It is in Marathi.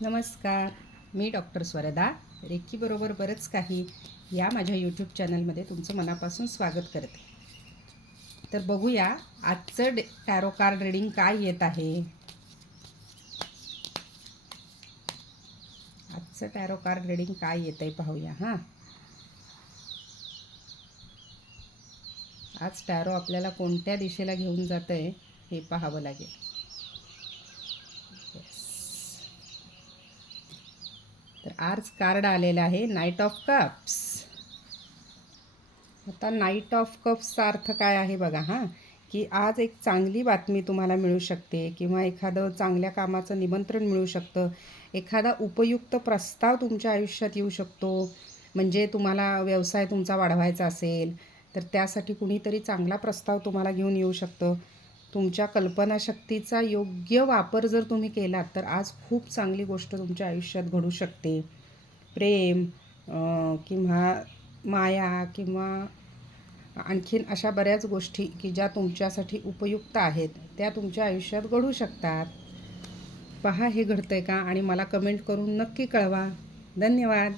नमस्कार. मी डॉक्टर स्वरदा रेकीबरोबर बरंच काही या माझ्या यूट्यूब चॅनलमध्ये तुमचं मनापासून स्वागत करते. तर बघूया आजचं टॅरो कार्ड रीडिंग काय येत आहे. आजचं टॅरो कार्ड रीडिंग काय येत आहे पाहूया. आज टॅरो आपल्याला कोणत्या दिशेला घेऊन जात आहे हे पाहावं लागेल. तर आज कार्ड आलेला आहे नाईट ऑफ कप्स. आता नाईट ऑफ कप्सचा अर्थ काय आहे बघा. की आज एक चांगली बातमी तुम्हाला मिळू शकते किंवा एखादं चांगल्या कामाचं निमंत्रण मिळू शकतं. एखादा उपयुक्त प्रस्ताव तुमच्या आयुष्यात येऊ शकतो. म्हणजे तुम्हाला व्यवसाय तुमचा वाढवायचा असेल तर त्यासाठी कुणीतरी चांगला प्रस्ताव तुम्हाला घेऊन येऊ शकतं. तुमच्या कल्पनाशक्तीचा योग्य वापर जर तुम्ही केलात तर आज खूप चांगली गोष्ट तुमच्या आयुष्यात घडू शकते. प्रेम किंवा माया किंवा आणखीन अशा बऱ्याच गोष्टी की ज्या तुमच्यासाठी उपयुक्त आहेत त्या तुमच्या आयुष्यात घडू शकतात. पहा हे घडतंय का आणि मला कमेंट करून नक्की कळवा. धन्यवाद.